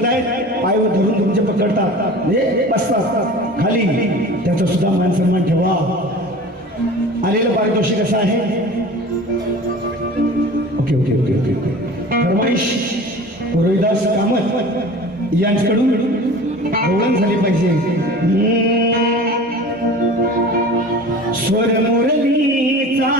करत आहेत पायवर धरून तुमचे पकडतात म्हणजे बसतात खाली, त्याचा सुद्धा मान सन्मान ठेवा. आलेलं पारितोषिक कसं आहे? Okay okay okay okay okay. फरमाईश रोहिदास कामत यांच्याकडून गवळण झाली पाहिजे. स्वर मुरलीचा